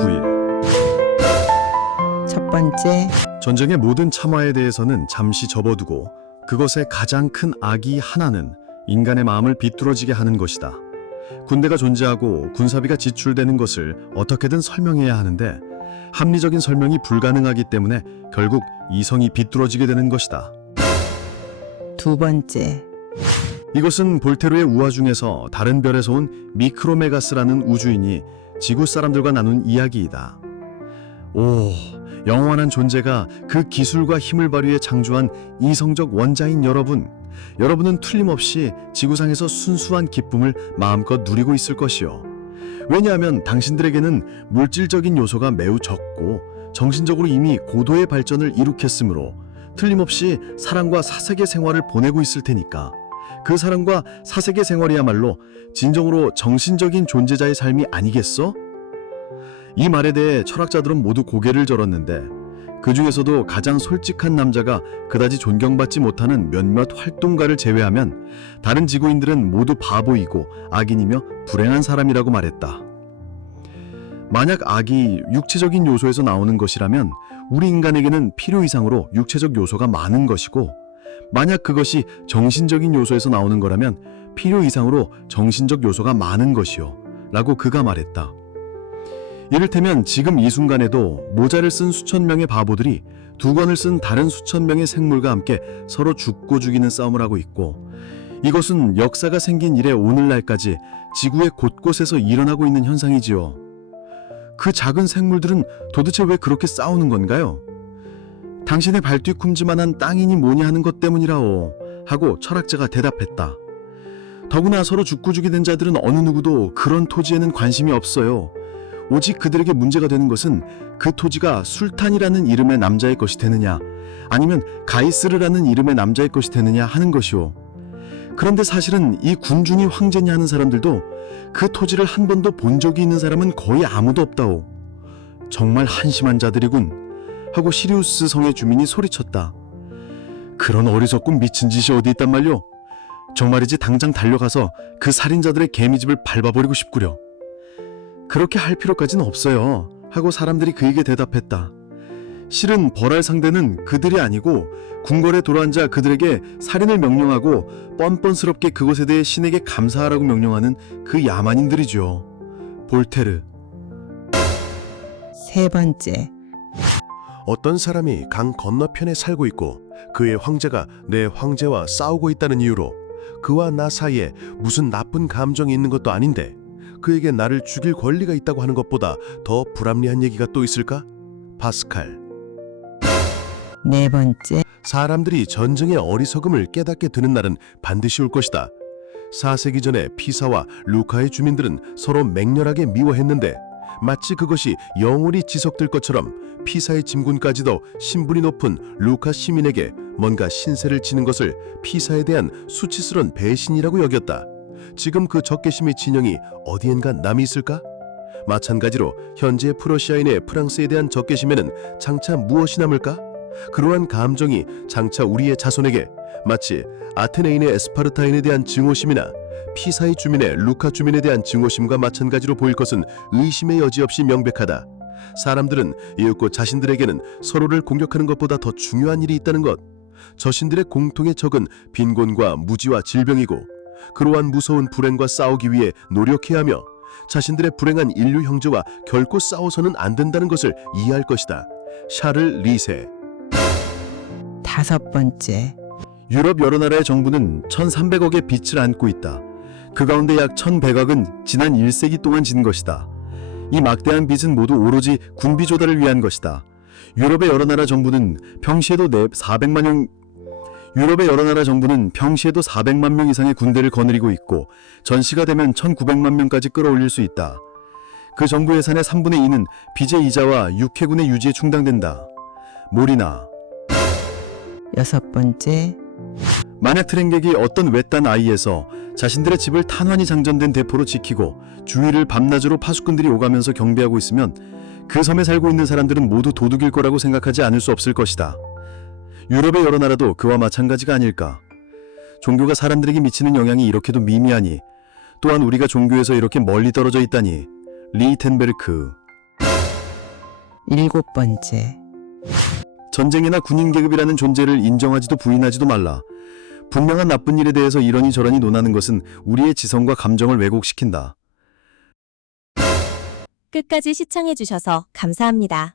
9일. 첫 번째, 전쟁의 모든 참화에 대해서는 잠시 접어두고 그것의 가장 큰 악이 하나는 인간의 마음을 비뚤어지게 하는 것이다. 군대가 존재하고 군사비가 지출되는 것을 어떻게든 설명해야 하는데 합리적인 설명이 불가능하기 때문에 결국 이성이 비뚤어지게 되는 것이다. 두 번째, 이것은 볼테르의 우화 중에서 다른 별에서 온 미크로메가스라는 우주인이 지구 사람들과 나눈 이야기이다. 오, 영원한 존재가 그 기술과 힘을 발휘해 창조한 이성적 원자인 여러분은 틀림없이 지구상에서 순수한 기쁨을 마음껏 누리고 있을 것이요. 왜냐하면 당신들에게는 물질적인 요소가 매우 적고 정신적으로 이미 고도의 발전을 이룩했으므로 틀림없이 사랑과 사색의 생활을 보내고 있을 테니까. 그 사랑과 사색의 생활이야말로 진정으로 정신적인 존재자의 삶이 아니겠어? 이 말에 대해 철학자들은 모두 고개를 저었는데 그 중에서도 가장 솔직한 남자가 그다지 존경받지 못하는 몇몇 활동가를 제외하면 다른 지구인들은 모두 바보이고 악인이며 불행한 사람이라고 말했다. 만약 악이 육체적인 요소에서 나오는 것이라면 우리 인간에게는 필요 이상으로 육체적 요소가 많은 것이고, 만약 그것이 정신적인 요소에서 나오는 거라면 필요 이상으로 정신적 요소가 많은 것이요 라고 그가 말했다. 이를테면 지금 이 순간에도 모자를 쓴 수천 명의 바보들이 두 권을 쓴 다른 수천 명의 생물과 함께 서로 죽고 죽이는 싸움을 하고 있고, 이것은 역사가 생긴 이래 오늘날까지 지구의 곳곳에서 일어나고 있는 현상이지요. 그 작은 생물들은 도대체 왜 그렇게 싸우는 건가요? 당신의 발뒤꿈치만한 땅이니 뭐니 하는 것 때문이라오 하고 철학자가 대답했다. 더구나 서로 죽고 죽이는 자들은 어느 누구도 그런 토지에는 관심이 없어요. 오직 그들에게 문제가 되는 것은 그 토지가 술탄이라는 이름의 남자의 것이 되느냐, 아니면 가이스르라는 이름의 남자의 것이 되느냐 하는 것이오. 그런데 사실은 이 군중이 황제냐 하는 사람들도 그 토지를 한 번도 본 적이 있는 사람은 거의 아무도 없다오. 정말 한심한 자들이군 하고 시리우스 성의 주민이 소리쳤다. 그런 어리석고 미친 짓이 어디 있단 말요? 정말이지 당장 달려가서 그 살인자들의 개미집을 밟아버리고 싶구려. 그렇게 할 필요까지는 없어요 하고 사람들이 그에게 대답했다. 실은 벌할 상대는 그들이 아니고 궁궐에 돌아앉아 그들에게 살인을 명령하고 뻔뻔스럽게 그것에 대해 신에게 감사하라고 명령하는 그 야만인들이죠. 볼테르. 세 번째, 어떤 사람이 강 건너편에 살고 있고 그의 황제가 내 황제와 싸우고 있다는 이유로 그와 나 사이에 무슨 나쁜 감정이 있는 것도 아닌데 그에게 나를 죽일 권리가 있다고 하는 것보다 더 불합리한 얘기가 또 있을까? 파스칼. 네 번째, 사람들이 전쟁의 어리석음을 깨닫게 되는 날은 반드시 올 것이다. 4세기 전에 피사와 루카의 주민들은 서로 맹렬하게 미워했는데 마치 그것이 영원히 지속될 것처럼 피사의 짐군까지도 신분이 높은 루카 시민에게 뭔가 신세를 지는 것을 피사에 대한 수치스러운 배신이라고 여겼다. 지금 그 적개심의 진영이 어디엔가 남이 있을까? 마찬가지로 현재 프러시아인의 프랑스에 대한 적개심에는 장차 무엇이 남을까? 그러한 감정이 장차 우리의 자손에게 마치 아테네인의 에스파르타인에 대한 증오심이나 피사의 주민의 루카 주민에 대한 증오심과 마찬가지로 보일 것은 의심의 여지 없이 명백하다. 사람들은 이윽고 자신들에게는 서로를 공격하는 것보다 더 중요한 일이 있다는 것, 저신들의 공통의 적은 빈곤과 무지와 질병이고 그러한 무서운 불행과 싸우기 위해 노력해야 하며 자신들의 불행한 인류 형제와 결코 싸워서는 안 된다는 것을 이해할 것이다. 샤를 리세. 다섯 번째, 유럽 여러 나라의 정부는 1300억의 빚을 안고 있다. 그 가운데 약 1100억은 지난 1세기 동안 진 것이다. 이 막대한 빚은 모두 오로지 군비 조달을 위한 것이다. 유럽의 여러 나라 정부는 평시에도 400만 명 이상의 군대를 거느리고 있고 전시가 되면 1900만 명까지 끌어올릴 수 있다. 그 정부 예산의 3분의 2는 빚의 이자와 육해군의 유지에 충당된다. 몰이나. 여섯 번째, 만약 트랭객이 어떤 외딴 아이에서 자신들의 집을 탄환이 장전된 대포로 지키고 주위를 밤낮으로 파수꾼들이 오가면서 경비하고 있으면 그 섬에 살고 있는 사람들은 모두 도둑일 거라고 생각하지 않을 수 없을 것이다. 유럽의 여러 나라도 그와 마찬가지가 아닐까. 종교가 사람들에게 미치는 영향이 이렇게도 미미하니, 또한 우리가 종교에서 이렇게 멀리 떨어져 있다니. 리텐베르크. 7번째, 전쟁이나 군인 계급이라는 존재를 인정하지도 부인하지도 말라. 분명한 나쁜 일에 대해서 이러니 저러니 논하는 것은 우리의 지성과 감정을 왜곡시킨다. 끝까지 시청해주셔서 감사합니다.